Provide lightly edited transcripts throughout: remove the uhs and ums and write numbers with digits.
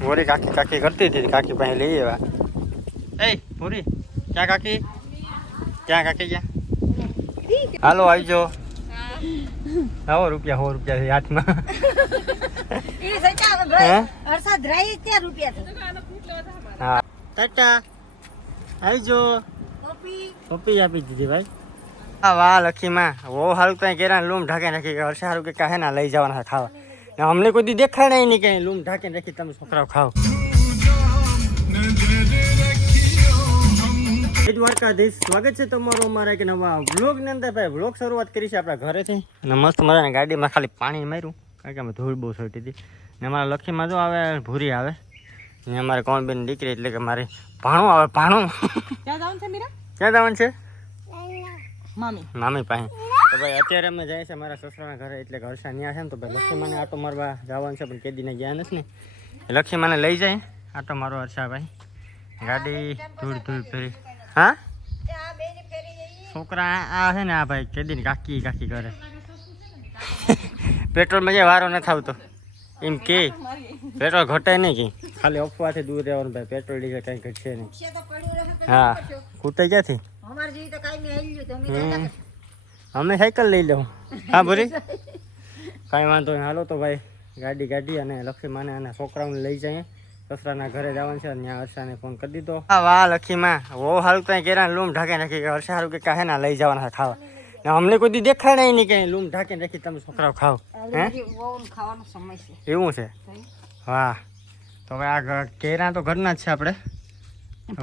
ભૂરી કાકી કાકી કરતી હતી, કાકી પાસે લઈ આવ્યા. એ ભૂરી ક્યાં કાકી, ક્યાં કાકી ક્યાં? હાલો આવજો. આવો રૂપિયા 100 રૂપિયા હાથમાં. હા ટાટા આવજો. પપ્પી આપી દીધી ભાઈ. હા વાહ લખીમાં વો હાલ કઈ કેરા લૂમ ઢાકે નાખી કે હર્ષ હારું કે કાહે ના લઈ જવાના ખાવા. અમને કોઈ દી દેખાડાય નહીં કઈ લૂમ ઢાકે રાખી તમે છોકરાઓ ખાઓ. દ્વારકાધીશ સ્વાગત છે તમારું અમારા એક નવા વ્લોગની અંદર. ભાઈ વ્લોગ શરૂઆત કરી છે આપણા ઘરેથી અને મસ્ત મજાની ગાડીમાં ખાલી પાણી માર્યું કારણ કે અમે ધૂળ બહુ છોટી હતી ને અમારા લખીમાં જો આવે ભૂરી આવે ને અમારે કોણ બેન દીકરી એટલે કે મારી ભાણું આવે. ભાણું ક્યાં જવાનું છે મીરા? ક્યાં જવાનું છે? મામી પાસે. તો ભાઈ અત્યારે અમે જાય છે મારા સસરાના ઘરે એટલે કે હર્ષા ત્યાં છે ને તો ભાઈ લક્ષ્મીમાને આટો મારવા જવાનું છે પણ કેદીને ગયા નથી ને લક્ષ્મીમાને લઈ જાય આટો મારો હર્ષા ભાઈ. ગાડી ધૂળ ધૂળ ફેરી. હા છોકરા આ છે ને આ ભાઈ કેદીને કાકી કાકી કરે. પેટ્રોલમાં જે વારો નથી આવતો એમ કે પેટ્રોલ ઘટે નહીં કે ખાલી અફવાથી દૂર રહેવાનું ભાઈ. પેટ્રોલ ડીઝલ કંઈ ઘટશે નહીં. હા ખૂટે ક્યાંથી? અમે સાયકલ લઈ લઉં. હા ભૂરી કાંઈ વાંધો નહીં. હાલો તો ભાઈ ગાડી અને લક્ષ્મીમાને અને છોકરાઓને લઈ જઈએ. સસરાના ઘરે જવાનું છે ત્યાં હર્ષાને ફોન કરી દીધો. હા વાહ લક્ષ્મીમાં વો હાલ કઈ કેરા લૂમ ઢાકે નાખી કે હર્ષ હારું કે કાહે ના લઈ જવાના ખાવા. અમને કોઈ દી દેખાડાય નહીં કઈ લૂમ ઢાકે રાખી તમે છોકરાઓ ખાઓ. એવું છે? વાહ તો હવે આ કેરા તો ઘરના જ છે આપણે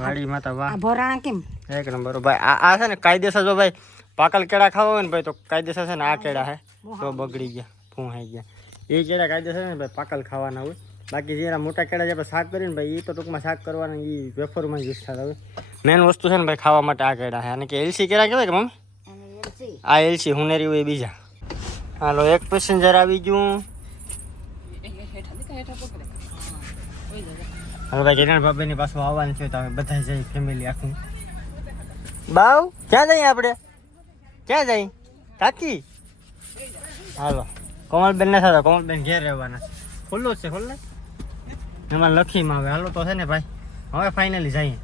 વાડીમાં. તો વાહ ભરાણા કેમ એક નંબર ભાઈ. આ છે ને કાયદેસર જો ભાઈ પાકલ કેળા ખાવા હોય ને ભાઈ તો કાયદેસર છે ને આ કેળા હે તો બગડી ગયા ફૂંહાઈ ગયા. એ કેળા કાયદેસર ને ભાઈ પાકલ ખાવાના હોય. બાકી જે મોટા કેળા જે આપણે શાક કરીને ભાઈ એ તો ટૂંકમાં શાક કરવાના એ વેફરમાં યુઝ થતા હોય. મેન વસ્તુ છે ને ભાઈ ખાવા માટે આ કેળા છે. અને કે એલસી કેળા કહેવાય કે મમ્મી? આ એલસી હુનેરી હોય બીજા. હાલો એક પેસેન્જર આવી ગયું. હવે ભાઈ કિરણ ભાભીની પાછું આવવાનું છે તો અમે બધા જઈએ ફેમિલી આખું. બાવ ક્યાં જઈએ આપણે? ક્યાં જઈએ કાકી? હાલો કોમલબેન ને સાથે કોમલબેન ઘેર રહેવાના. ખુલ્લું જ છે ખુલ્લે એમાં લખીમાં આવે. હાલો તો છે ને ભાઈ હવે ફાઇનલી જઈએ.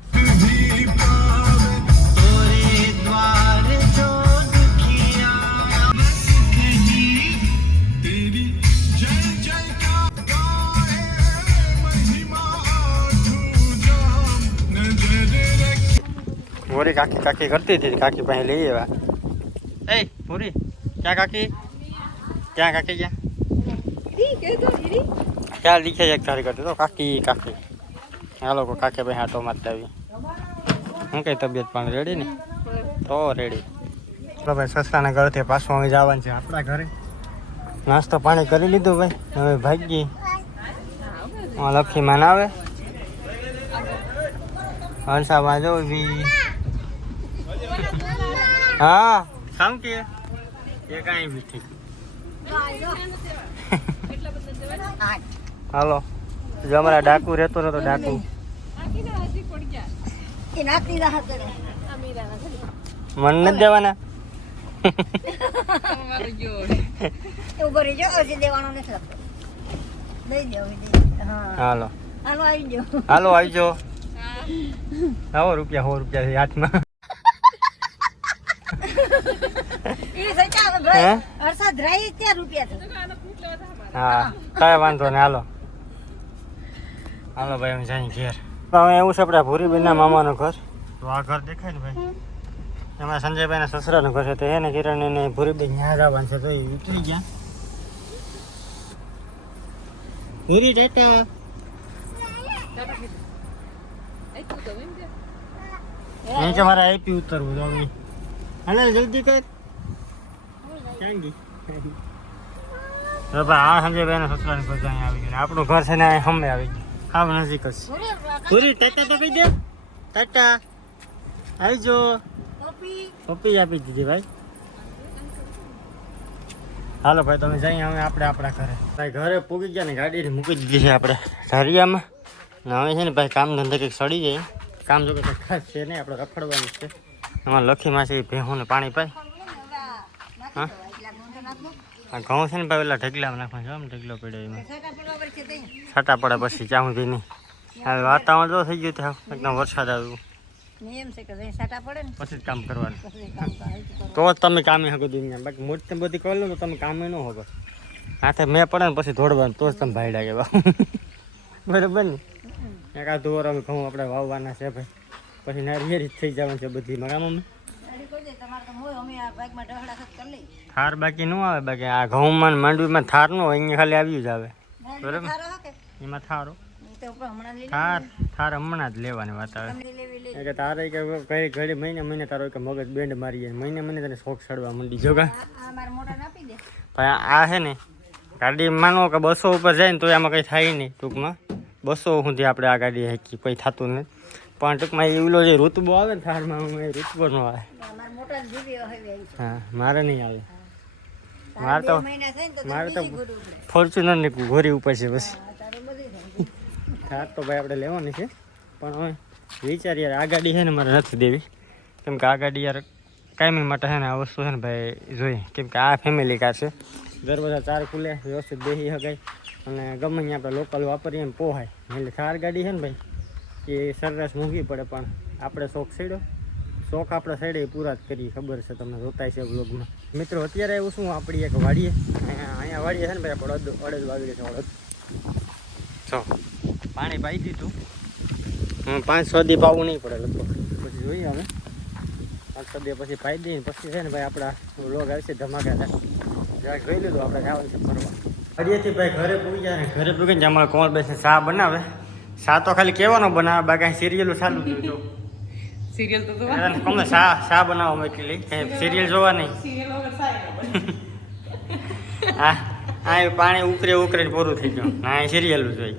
ભૂરી કાકી કાકી કરતી હતી, કાકી પાસે લઈ આવ્યા. એ ભૂરી ક્યાં કાકી, ક્યાં કાકી ક્યાં ક્યાં લીખે એક તારી કરતી તો કાકી કાકી. આ લોકો કાકી ભાઈ હાટો મારતા આવી. હું કઈ તબિયત પણ રેડી ને? તો રેડી. ચલો ભાઈ સસરાના ઘરેથી પાછું અમે જવાનું છે આપણા ઘરે. નાસ્તો પાણી કરી લીધું ભાઈ. હવે ભાગી લખીમાં આવે હર્ષામાં જો બી. હા સામ કે એ કાંઈ બી ઠીક. હાલો જો અમારા ડાકુ રહેતો નતો ડાકુ મન નથી દેવાના. હાલો હાલો આવજો. આવો રૂપિયા 100 રૂપિયા હાથમાં. હા કાંઈ વાંધો ને. હાલો હાલો ભાઈ અમે જઈએ ઘેર. હવે એવું છે આપણે ભૂરીબેનના મામાનું ઘર. તો આ ઘર દેખાય ને ભાઈ એમાં સંજયભાઈના સસરાનું ઘર છે. તો એને કિરણ એને ભૂરીબેન ત્યાં જવાનું છે તો એ ઉતરી ગયા. ભૂરી ટાટા અહીં કે મારે આપી ઉતરવું તો હવે હાલે જલ્દી કર. ક્યાં ગઈ? આ સંજયભાઈના સસરાનું ઘર અહીંયા આવી ગયું. આપણું ઘર છે ને સામે આવી ગયું. હા નજીક જ. પૂરી ટાટા તો કહી દે. ટાટા આવજો. પપ્પી આપી દીધી ભાઈ. હાલો ભાઈ તમે જઈએ હવે આપણે આપણા ઘરે. ભાઈ ઘરે પૂગી ગયા ને ગાડી મૂકી દીધી છે આપણે ધારિયામાં. ને હવે છે ને ભાઈ કામ ધંધે કંઈક સડી જાય. કામ જો કંઈક ખાસ છે નહીં આપણે રખડવાનું છે. એમાં લખીમાં છે ભેહુંને પાણી પાય. હા આ ઘઉં છે ને ભાઈ પેલા ઢગલામાં નાખવાનું છે. આમ ઢગલો પડ્યો એમાં છાંટા પડે પછી ત્યાં સુધી નહીં. હવે વાતાવરણ જો થઈ ગયું ત્યાં એકદમ વરસાદ આવ્યો પછી જ કામ કરવાનું. તો જ તમે કામે શકો દુનિયા. બાકી મોટી બધી કરી લો તો તમે કામે ન હોગો. હાથે મેં પડે ને પછી ધોડવાનું તો જ તમે ભાઈ લાગે બરાબર ને. એકાદ દોર અમે ઘઉં આપણે વાવવાના છે ભાઈ. પછી નારિયેરી જ થઈ જવાનું છે બધી મગામાં. થાર બાકી ન આવે. બાકી આ ઘઉંમાં માંડવીમાં થાર ન હોય. અહીંયા ખાલી આવ્યું જ આવે બરાબર. એમાં થારો થાર હમણાં જ લેવાની વાત આવે. કે તારે કે કઈ ઘડી મહિને તારો કે મગજ બેન્ડ મારી જાય. મહિને તને શોખ ચડવા માંડી જો કે ભાઈ આ છે ને ગાડી માનો કે 200 ઉપર જાય ને તો આમાં કંઈ થાય નહીં. ટૂંકમાં 200 સુધી આપણે આ ગાડી હાકી કંઈ થતું નહીં. પણ ટૂંકમાં એવલો જે ઋતબો આવે ને થારમાં એ ઋતબો ન આવે. હા મારે નહીં આવે. મારે તો ફોર્ચ્યુનર ને ઘોરી ઉપર છે બસ. થાર તો ભાઈ આપણે લેવાની છે. પણ હવે વિચારીએ આ ગાડી છે ને મારે નથી દેવી. કેમ કે આ ગાડી યાર કાયમી માટે છે ને આ વસ્તુ છે ને ભાઈ જોઈએ. કેમ કે આ ફેમિલી કાર છે. દરવાજા 4 ખુલે વ્યવસ્થિત બેસી શકાય અને ગમે ત્યાં આપણે લોકલ વાપરીએ એમ પોહાય. એટલે થાર ગાડી છે ને ભાઈ એ સરેરાશ મૂંઘી પડે. પણ આપણે શોખ છેડ્યો. શોખ આપણે સાઈડે પૂરા જ કરીએ. ખબર છે તમને જોતાય છે બ્લોગમાં. મિત્રો અત્યારે એવું શું આપણી એક વાડીએ અહીંયા વાડીએ છે ને ભાઈ આપણે અડદ વાવી છે. અડદ જો પાણી પાઈ દીધું. 5-6 દી પાવું નહીં પડે લગભગ. પછી જોઈએ હવે 5-6 દી પછી પાઈ દઈએ. પછી છે ને ભાઈ આપણા લોગ આવશે ધમાકા. જરાક જોઈ લીધું આપણે જવાનું છે ફરવા. ફરીએથી ભાઈ ઘરે પૂરી જાય ને ઘરે પૂરીને અમારે કોણ બેસે ચા બનાવે. ચા તો ખાલી કહેવાનો બનાવે. બાકી સિરિયલો ચાલુ થયું તો સિરિયલ તો તમને ચા બનાવવા મોકલી સિરિયલ જોવા નહીં. હા હા એ પાણી ઉકરે પૂરું થઈ ગયું. હા એ સિરિયલ જોઈ.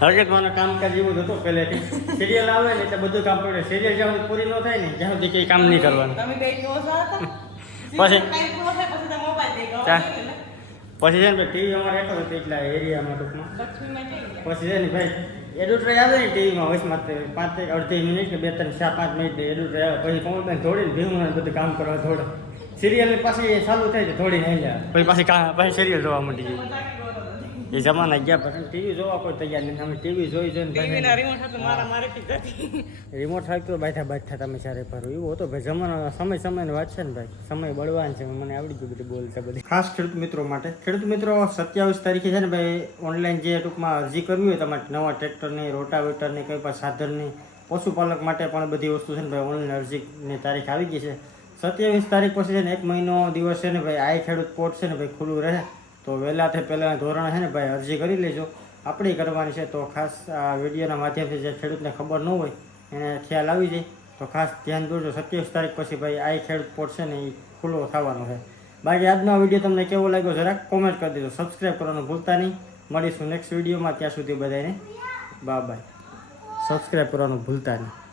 હરકત મને કામકાજ એવું જ હતું પહેલેથી. સિરિયલ આવે ને એટલે બધું કામ પડે. સિરિયલ જ્યાં સુધી પૂરી ન થાય ને જ્યાં સુધી કંઈ કામ નહીં કરવાનું. પછી છે ને ટીવી અમારે એટલો હતો એટલા એરિયામાં ટૂંકમાં. પછી છે ને ભાઈ એડિટર આવે ને ટીવીમાં વચમાં 5-અડધી મિનિટ કે 2-3-4-5 મિનિટ એડિટર આવે. પછી કોણ ધોડીને ભીમું બધું કામ કરવા થોડે. સિરિયલની પાછી ચાલુ થાય તો થોડી નહીં લે. પછી પાછી સિરિયલ જોવા માંડી ગઈ. એ જમાના ગયા પછી ટીવી જોવા કોઈ તૈયાર નહીં. અમે ટીવી જોઈને રિમોટ હાલતો બાઠા તમે સારે ફરો એવું હતો ભાઈ. જમાનો સમયની વાત છે ને ભાઈ. સમય બળવાન છે. મને આવડી ગયું બધું બોલતા બધી. ખાસ ખેડૂત મિત્રો માટે. ખેડૂત મિત્રો 27 તારીખે છે ને ભાઈ ઓનલાઈન જે ટૂંકમાં અરજી કરવી હોય તમારે નવા ટ્રેક્ટરની રોટાવેટરની કંઈ પણ સાધનની પશુપાલક માટે પણ બધી વસ્તુ છે ને ભાઈ ઓનલાઈન અરજીની તારીખ આવી ગઈ છે. 27 તારીખ પછી છે ને 1 મહિનો દિવસ છે ને ભાઈ આ ખેડૂત પોર્ટ છે ને ભાઈ ખુલ્લું રહે. તો વહેલાથી પહેલાંના ધોરણે છે ને ભાઈ અરજી કરી લેજો. આપણે કરવાની છે. તો ખાસ આ વિડીયોના માધ્યમથી જે ખેડૂતને ખબર ન હોય એને ખ્યાલ આવી જાય તો ખાસ ધ્યાન દોરજો. 27 તારીખ પછી ભાઈ આ ખેડૂત પોર્ટ છે ને એ ખુલ્લો થવાનો છે. બાકી આજનો વિડીયો તમને કેવો લાગ્યો જરાક કોમેન્ટ કરી દેજો. સબસ્ક્રાઈબ કરવાનું ભૂલતા નહીં. મળીશું નેક્સ્ટ વિડીયોમાં. ત્યાં સુધી બધાને બાય. સબસ્ક્રાઈબ કરવાનું ભૂલતા નહીં.